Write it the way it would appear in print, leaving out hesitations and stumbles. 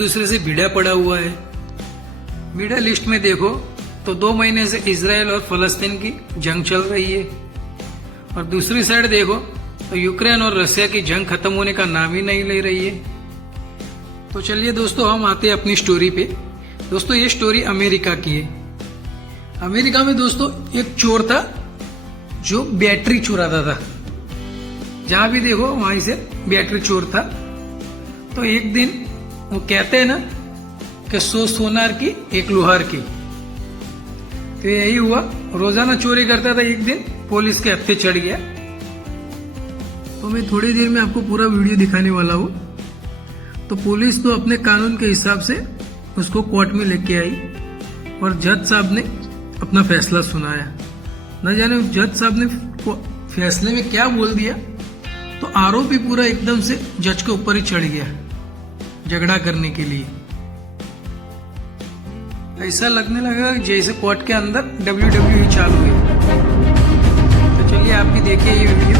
दूसरे से भिड़ा पड़ा हुआ है। मिडल ईस्ट में देखो तो 2 महीने से इजराइल और फलस्तीन की जंग चल रही है, और दूसरी साइड देखो तो यूक्रेन और रशिया की जंग खत्म होने का नाम ही नहीं ले रही है। तो चलिए दोस्तों, हम आते हैं अपनी स्टोरी पे। दोस्तों, ये स्टोरी अमेरिका की है। अमेरिका में दोस्तों एक चोर था जो बैटरी चुराता था। जहां भी देखो वहीं से बैटरी चोर था। तो एक दिन वो कहते हैं ना कि 100 सोनार की 1 लोहार की। तो यही हुआ, रोजाना चोरी करता था, एक दिन पुलिस के हत्थे चढ़ गया। तो मैं थोड़ी देर में आपको पूरा वीडियो दिखाने वाला हूँ। तो पुलिस तो अपने कानून के हिसाब से उसको कोर्ट में लेके आई और जज साहब ने अपना फैसला सुनाया। न जाने जज साहब ने फैसले में क्या बोल दिया, तो आरोपी पूरा एकदम से जज के ऊपर ही चढ़ गया झगड़ा करने के लिए। ऐसा लगने लगा जैसे कोर्ट के अंदर WWE चालू है। तो चलिए आप भी देखिए ये वीडियो।